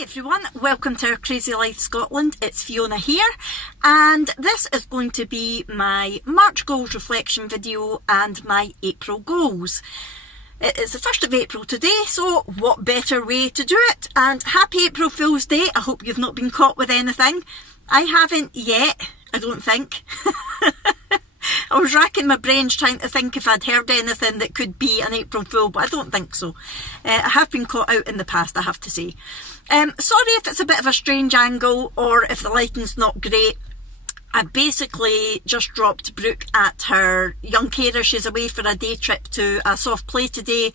Hi everyone, welcome to our Crazy Life Scotland. It's Fiona here, and this is going to be my March goals reflection video and my April goals. It is the 1st of April today, so what better way to do it? And happy April Fool's Day. I hope you've not been caught with anything. I haven't yet, I don't think. I was racking my brains trying to think if I'd heard anything that could be an April Fool, but I don't think so. I have been caught out in the past, I have to say. Sorry if it's a bit of a strange angle or if the lighting's not great. I basically just dropped Brooke at her young carer. She's away for a day trip to a soft play today,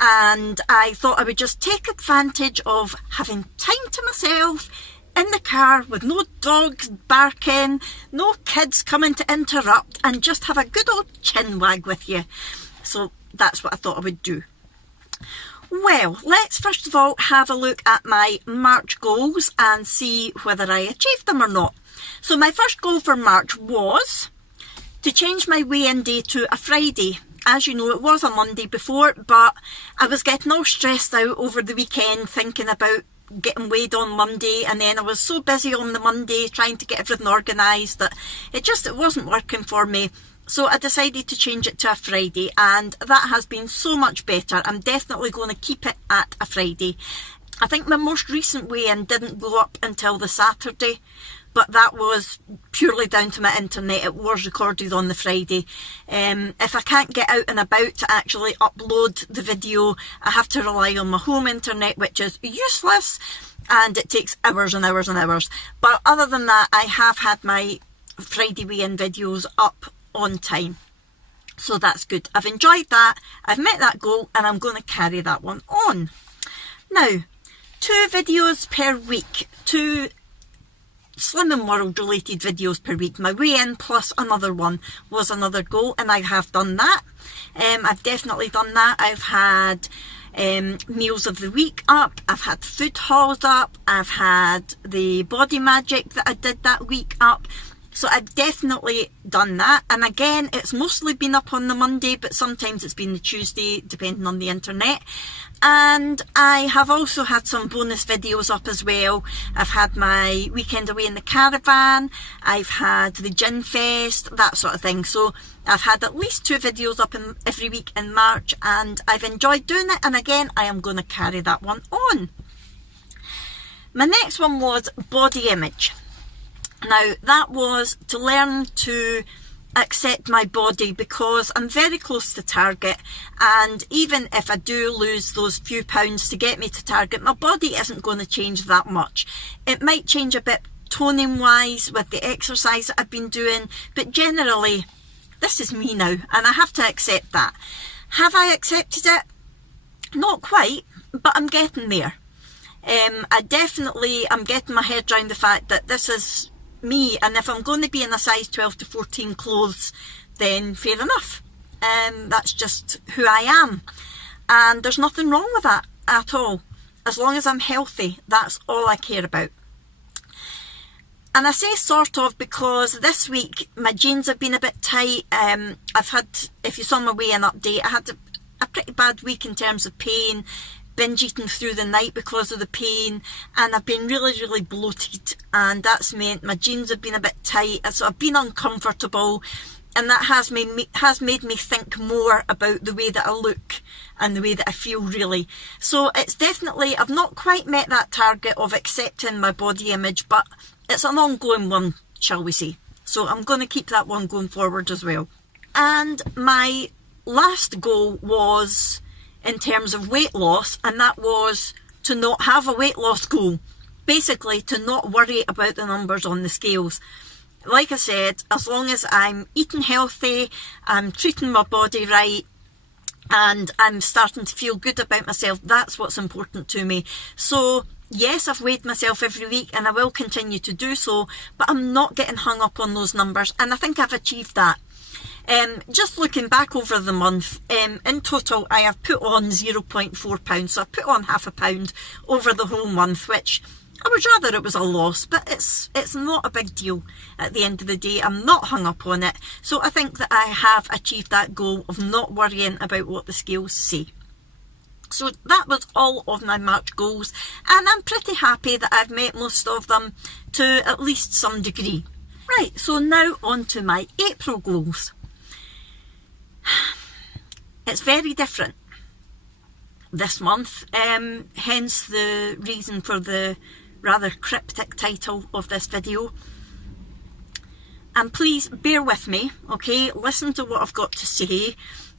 and I thought I would just take advantage of having time to myself in the car with no dogs barking, no kids coming to interrupt, and just have a good old chin wag with you. So that's what I thought I would do. Well, let's first of all have a look at my March goals and see whether I achieved them or not. So my first goal for March was to change my weigh-in day to a Friday. As you know, it was a Monday before, but I was getting all stressed out over the weekend thinking about getting weighed on Monday, and then I was so busy on the Monday trying to get everything organised that it wasn't working for me. So I decided to change it to a Friday, and that has been so much better. I'm definitely going to keep it at a Friday. I think my most recent weigh-in didn't go up until the Saturday, but that was purely down to my internet. It was recorded on the Friday. If I can't get out and about to actually upload the video, I have to rely on my home internet, which is useless, and it takes hours and hours and hours. But other than that, I have had my Friday weigh-in videos up on time. So that's good. I've enjoyed that. I've met that goal, and I'm going to carry that one on. Now, 2 videos per week. 2 Slimming World related videos per week. My weigh-in plus another one was another goal, and I have done that. I've definitely done that. I've had meals of the week up, I've had food hauls up, I've had the body magic that I did that week up. So I've definitely done that, and again, it's mostly been up on the Monday, but sometimes it's been the Tuesday depending on the internet. And I have also had some bonus videos up as well. I've had my weekend away in the caravan, I've had the gin fest, that sort of thing. So I've had at least 2 videos up every week in March, and I've enjoyed doing it, and again, I am going to carry that one on. My next one was body image. Now, that was to learn to accept my body, because I'm very close to target, and even if I do lose those few pounds to get me to target, my body isn't going to change that much. It might change a bit toning wise with the exercise that I've been doing, but generally this is me now, and I have to accept that. Have I accepted it? Not quite, but I'm getting there. I definitely am getting my head around the fact that this is me, and if I'm going to be in a size 12 to 14 clothes, then fair enough. That's just who I am, and there's nothing wrong with that at all. As long as I'm healthy, that's all I care about. And I say sort of because this week my jeans have been a bit tight. I've had, if you saw my weigh-in update, I had a pretty bad week in terms of pain, binge eating through the night because of the pain, and I've been really bloated, and that's meant my jeans have been a bit tight, so I've been uncomfortable, and that has made me think more about the way that I look and the way that I feel, really. So it's definitely, I've not quite met that target of accepting my body image, but it's an ongoing one, shall we say. So I'm going to keep that one going forward as well. And my last goal was in terms of weight loss, and that was to not have a weight loss goal. Basically, to not worry about the numbers on the scales. Like I said, as long as I'm eating healthy, I'm treating my body right, and I'm starting to feel good about myself, that's what's important to me. So yes, I've weighed myself every week, and I will continue to do so, but I'm not getting hung up on those numbers, and I think I've achieved that. Just looking back over the month, in total I have put on 0.4 pounds, so I've put on half a pound over the whole month, which I would rather it was a loss, but it's not a big deal at the end of the day. I'm not hung up on it, so I think that I have achieved that goal of not worrying about what the scales say. So So that was all of my March goals, and I'm pretty happy that I've met most of them to at least some degree. Right, so now on to my April goals. It's very different this month, hence the reason for the rather cryptic title of this video. And please bear with me, okay? Listen to what I've got to say,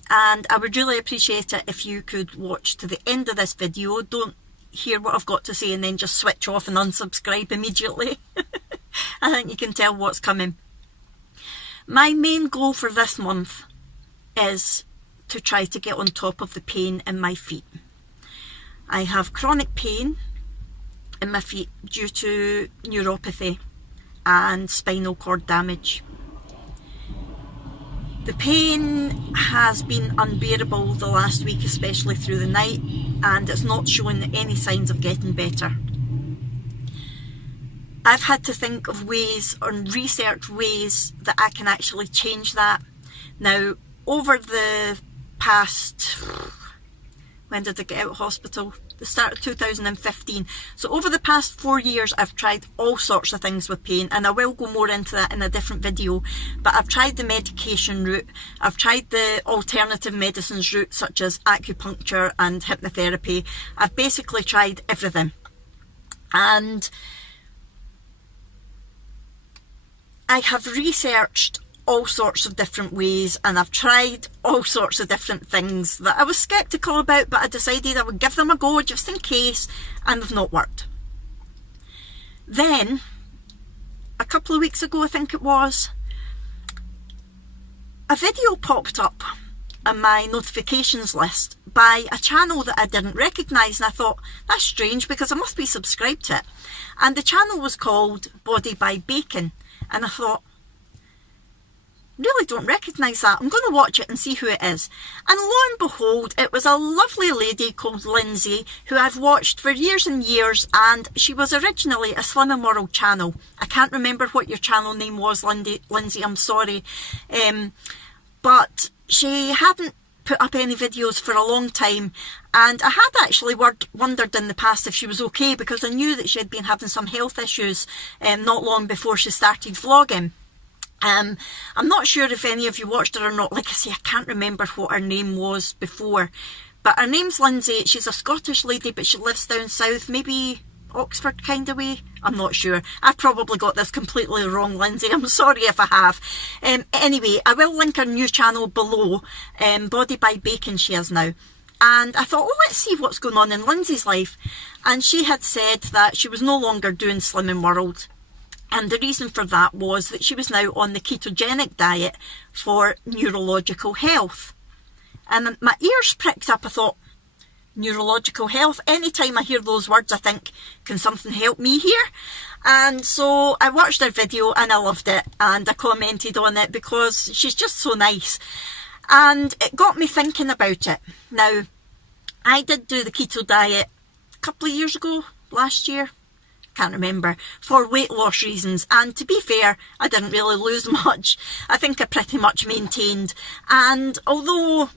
and I would really appreciate it if you could watch to the end of this video. Don't hear what I've got to say and then just switch off and unsubscribe immediately. I think you can tell what's coming. My main goal for this month is to try to get on top of the pain in my feet. I have chronic pain in my feet due to neuropathy and spinal cord damage. The pain has been unbearable the last week, especially through the night, and it's not showing any signs of getting better. I've had to think of ways and research ways that I can actually change that. Now, over the past, when did I get out of hospital? The start of 2015. So over the past 4 years, I've tried all sorts of things with pain, and I will go more into that in a different video. But I've tried the medication route, I've tried the alternative medicines route, such as acupuncture and hypnotherapy. I've basically tried everything. And I have researched all sorts of different ways, and I've tried all sorts of different things that I was sceptical about, but I decided I would give them a go just in case, and they've not worked. Then, a couple of weeks ago I think it was, a video popped up on my notifications list by a channel that I didn't recognise, and I thought, that's strange because I must be subscribed to it. And the channel was called Body by Bacon, and I thought, really don't recognise that. I'm going to watch it and see who it is. And lo and behold, it was a lovely lady called Lindsay, who I've watched for years and years, and she was originally a Slimming World channel. I can't remember what your channel name was, Lindsay, I'm sorry. But she hadn't put up any videos for a long time, and I had actually wondered in the past if she was okay, because I knew that she had been having some health issues not long before she started vlogging. I'm not sure if any of you watched her or not. Like I say, I can't remember what her name was before, but her name's Lindsay. She's a Scottish lady, but she lives down south, maybe Oxford kind of way. I'm not sure. I probably got this completely wrong, Lindsay. I'm sorry if I have. Anyway, I will link her new channel below, Body by Bacon she is now. And I thought, oh, let's see what's going on in Lindsay's life. And she had said that she was no longer doing Slimming World. And the reason for that was that she was now on the ketogenic diet for neurological health. And my ears pricked up. I thought, neurological health? Anytime I hear those words, I think, can something help me here? And so I watched her video and I loved it. And I commented on it because she's just so nice. And it got me thinking about it. Now, I did do the keto diet a couple of years ago, last year. Can't remember, for weight loss reasons, and to be fair, I didn't really lose much. I think I pretty much maintained, and although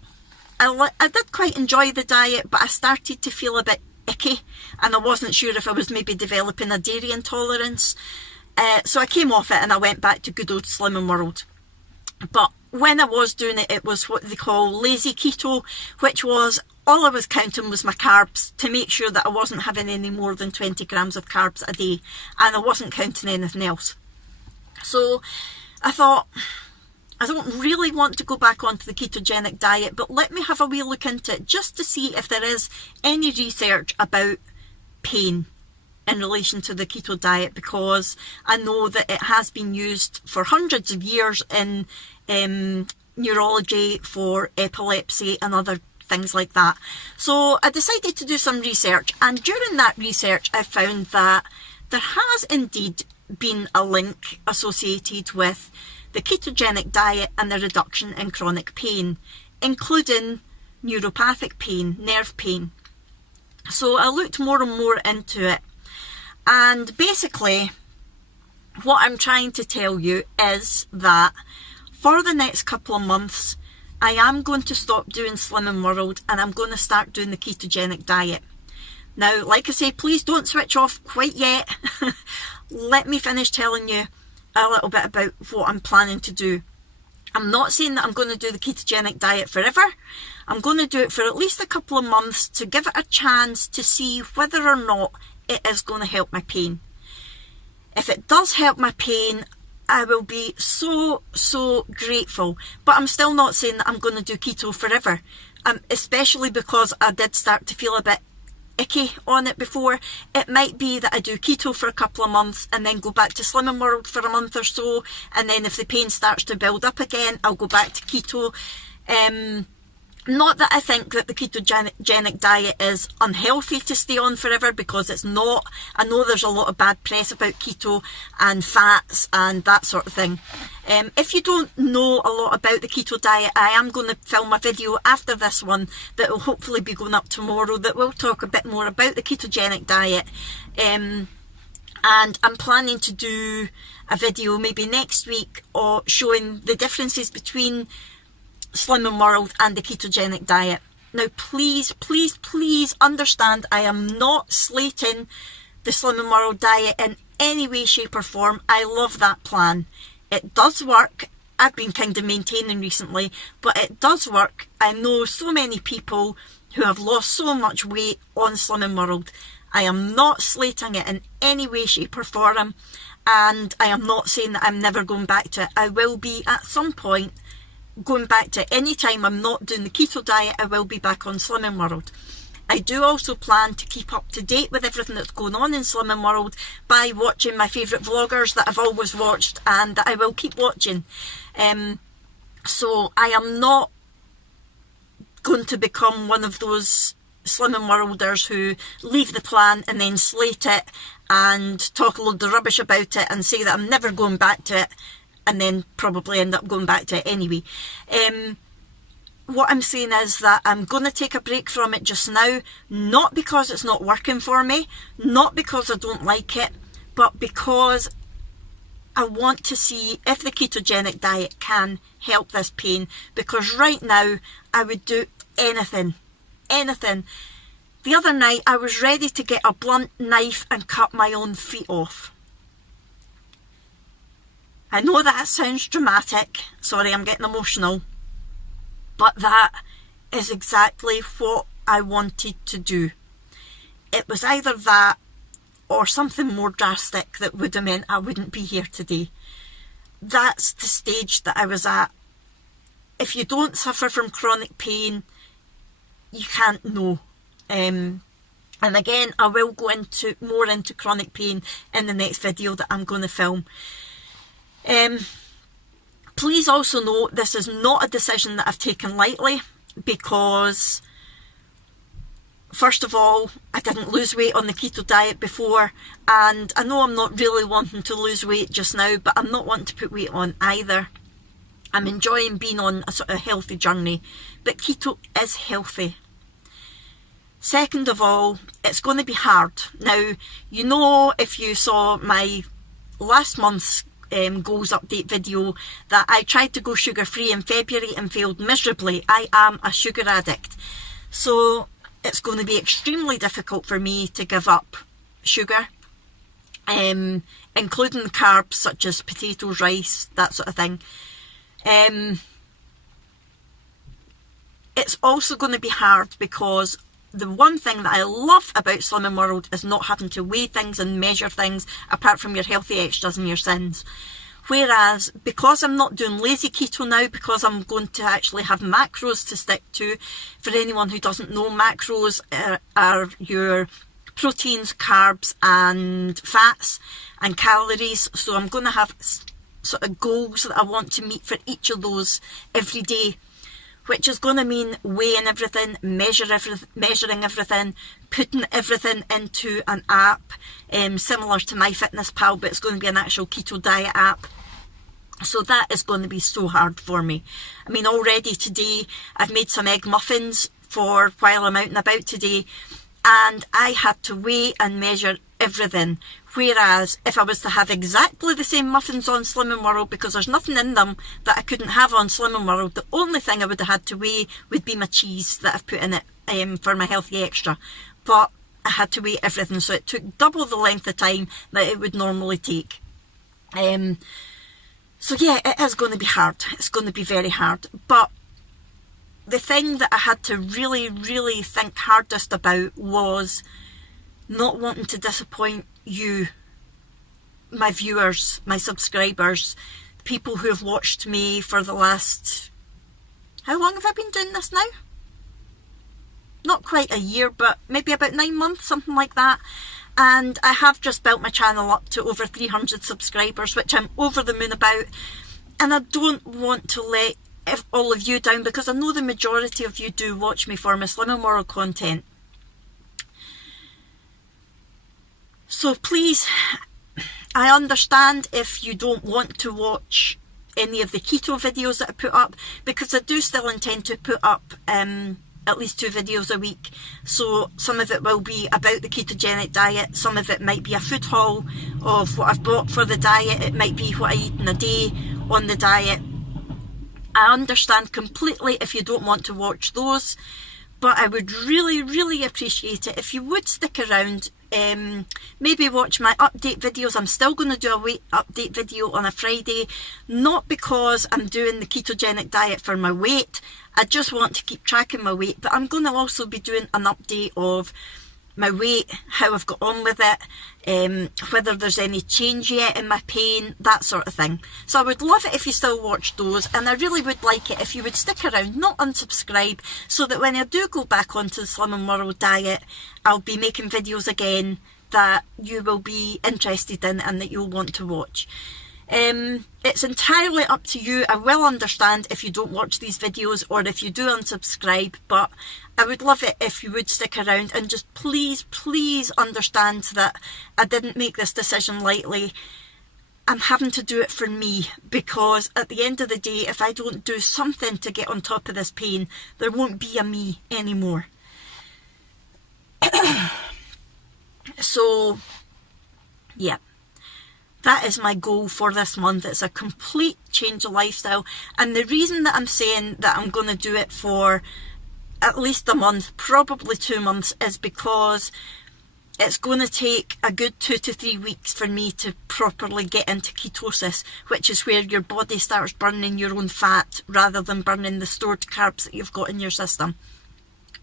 I did quite enjoy the diet, but I started to feel a bit icky, and I wasn't sure if I was maybe developing a dairy intolerance, so I came off it and I went back to good old Slimming World. But when I was doing it, it was what they call lazy keto, which was all I was counting was my carbs to make sure that I wasn't having any more than 20 grams of carbs a day, and I wasn't counting anything else. So I thought, I don't really want to go back onto the ketogenic diet, but let me have a wee look into it just to see if there is any research about pain in relation to the keto diet, because I know that it has been used for hundreds of years in neurology for epilepsy and other things like that. So I decided to do some research, and during that research I found that there has indeed been a link associated with the ketogenic diet and the reduction in chronic pain, including neuropathic pain, nerve pain. So I looked more and more into it, and basically what I'm trying to tell you is that for the next couple of months, I am going to stop doing Slimming World and I'm going to start doing the ketogenic diet. Now, like I say, please don't switch off quite yet. Let me finish telling you a little bit about what I'm planning to do. I'm not saying that I'm going to do the ketogenic diet forever. I'm going to do it for at least a couple of months to give it a chance to see whether or not it is going to help my pain. If it does help my pain, I will be so grateful. But I'm still not saying that I'm going to do keto forever. Especially because I did start to feel a bit icky on it before. It might be that I do keto for a couple of months and then go back to Slimming World for a month or so, and then if the pain starts to build up again, I'll go back to keto. Not that I think that the ketogenic diet is unhealthy to stay on forever, because it's not. I know there's a lot of bad press about keto and fats and that sort of thing. If you don't know a lot about the keto diet, I am going to film a video after this one that will hopefully be going up tomorrow that will talk a bit more about the ketogenic diet. And I'm planning to do a video maybe next week showing the differences between Slimming World and the ketogenic diet. Now please understand, I am not slating the Slimming World diet in any way, shape or form. I love that plan. It does work. I've been kind of maintaining recently, but it does work. I know so many people who have lost so much weight on Slimming World. I am not slating it in any way, shape or form, and I am not saying that I'm never going back to it. I will be at some point going back to it. Any time I'm not doing the keto diet, I will be back on Slimming World. I do also plan to keep up to date with everything that's going on in Slimming World by watching my favourite vloggers that I've always watched and that I will keep watching. So I am not going to become one of those Slimming Worlders who leave the plan and then slate it and talk a load of rubbish about it and say that I'm never going back to it, and then probably end up going back to it anyway. What I'm saying is that I'm going to take a break from it just now, not because it's not working for me, not because I don't like it, but because I want to see if the ketogenic diet can help this pain, because right now I would do anything. The other night I was ready to get a blunt knife and cut my own feet off. I know that sounds dramatic, sorry, I'm getting emotional, but that is exactly what I wanted to do. It was either that or something more drastic that would have meant I wouldn't be here today. That's the stage that I was at. If you don't suffer from chronic pain, you can't know. And again, I will go more into chronic pain in the next video that I'm going to film. Please also note, this is not a decision that I've taken lightly, because first of all, I didn't lose weight on the keto diet before, and I know I'm not really wanting to lose weight just now, but I'm not wanting to put weight on either. I'm enjoying being on a sort of healthy journey, but keto is healthy. Second of all, it's going to be hard. Now, you know, if you saw my last month's goals update video, that I tried to go sugar free in February and failed miserably. I am a sugar addict, so it's going to be extremely difficult for me to give up sugar, including carbs such as potatoes, rice, that sort of thing. It's also going to be hard because the one thing that I love about Slimming World is not having to weigh things and measure things apart from your healthy extras and your sins. Whereas, because I'm not doing lazy keto now, because I'm going to actually have macros to stick to, for anyone who doesn't know, macros are your proteins, carbs and fats and calories. So I'm going to have sort of goals that I want to meet for each of those every day, which is going to mean weighing everything, measuring everything, putting everything into an app similar to MyFitnessPal, but it's going to be an actual keto diet app. So that is going to be so hard for me. I mean, already today I've made some egg muffins for while I'm out and about today, and I had to weigh and measure everything, Whereas if I was to have exactly the same muffins on Slimming World, because there's nothing in them that I couldn't have on Slimming World, the only thing I would have had to weigh would be my cheese that I've put in it for my healthy extra. But I had to weigh everything, so it took double the length of time that it would normally take. So yeah, it is going to be hard. It's going to be very hard. But the thing that I had to really, really think hardest about was not wanting to disappoint you, my viewers, my subscribers, people who have watched me for the last... How long have I been doing this now? Not quite a year, but maybe about 9 months, something like that. And I have just built my channel up to over 300 subscribers, which I'm over the moon about. And I don't want to let all of you down, because I know the majority of you do watch me for my Slimming World content. So please, I understand if you don't want to watch any of the keto videos that I put up, because I do still intend to put up at least 2 videos a week. So some of it will be about the ketogenic diet, some of it might be a food haul of what I've bought for the diet, it might be what I eat in a day on the diet. I understand completely if you don't want to watch those, but I would really, really appreciate it if you would stick around. Maybe watch my update videos. I'm still going to do a weight update video on a Friday, not because I'm doing the ketogenic diet for my weight, I just want to keep tracking my weight, but I'm going to also be doing an update of my weight, how I've got on with it, whether there's any change yet in my pain, that sort of thing. So I would love it if you still watch those, and I really would like it if you would stick around, not unsubscribe, so that when I do go back onto the Slimming World diet, I'll be making videos again that you will be interested in and that you'll want to watch. It's entirely up to you. I will understand if you don't watch these videos or if you do unsubscribe, but I would love it if you would stick around, and just please, please understand that I didn't make this decision lightly. I'm having to do it for me, because at the end of the day, if I don't do something to get on top of this pain, there won't be a me anymore. So, yeah. That is my goal for this month. It's a complete change of lifestyle. And the reason that I'm saying that I'm going to do it for at least a month, probably 2 months, is because it's going to take a good 2 to 3 weeks for me to properly get into ketosis, which is where your body starts burning your own fat rather than burning the stored carbs that you've got in your system.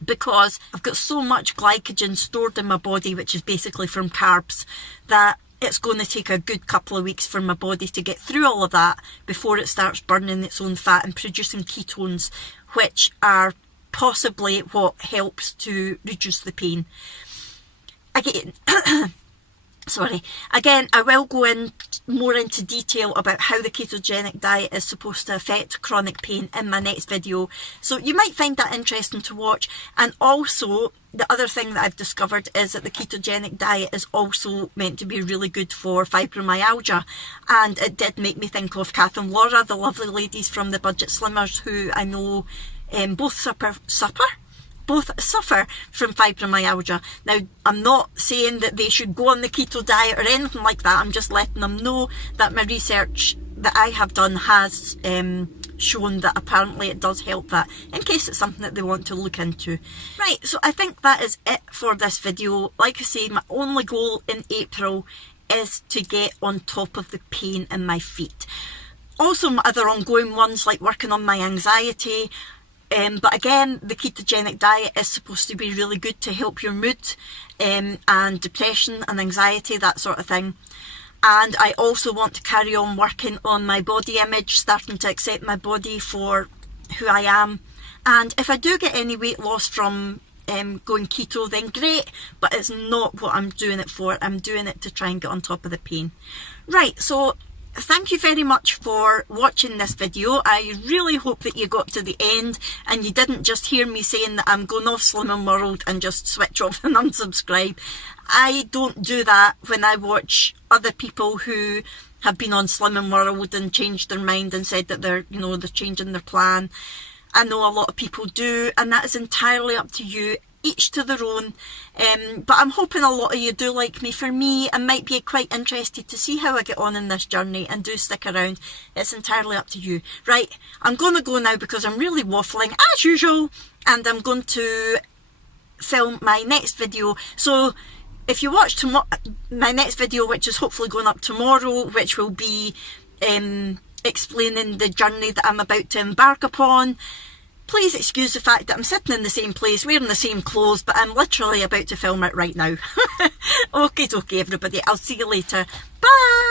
Because I've got so much glycogen stored in my body, which is basically from carbs, that it's going to take a good couple of weeks for my body to get through all of that before it starts burning its own fat and producing ketones, which are possibly what helps to reduce the pain. Again, I will go in more into detail about how the ketogenic diet is supposed to affect chronic pain in my next video, so you might find that interesting to watch. And also, the other thing that I've discovered is that the ketogenic diet is also meant to be really good for fibromyalgia, and it did make me think of Kath and Laura, the lovely ladies from the Budget Slimmers, who I know both suffer from fibromyalgia. Now, I'm not saying that they should go on the keto diet or anything like that. I'm just letting them know that my research that I have done has shown that apparently it does help that, in case it's something that they want to look into. Right, so I think that is it for this video. Like I say, my only goal in April is to get on top of the pain in my feet. Also, my other ongoing ones, like working on my anxiety. But again, the ketogenic diet is supposed to be really good to help your mood and depression and anxiety, that sort of thing. And I also want to carry on working on my body image, starting to accept my body for who I am. And if I do get any weight loss from going keto, then great, but it's not what I'm doing it for. I'm doing it to try and get on top of the pain. Right, so thank you very much for watching this video. I really hope that you got to the end and you didn't just hear me saying that I'm going off Slimming World and just switch off and unsubscribe. I don't do that when I watch other people who have been on Slimming World and changed their mind and said that they're changing their plan. I know a lot of people do, and that is entirely up to you. each to their own, but I'm hoping a lot of you do like me. For me, I might be quite interested to see how I get on in this journey, and do stick around. It's entirely up to you. Right, I'm going to go now because I'm really waffling as usual, and I'm going to film my next video. So if you watch my next video, which is hopefully going up tomorrow, which will be explaining the journey that I'm about to embark upon, please excuse the fact that I'm sitting in the same place, wearing the same clothes, but I'm literally about to film it right now. Okay, everybody, I'll see you later. Bye!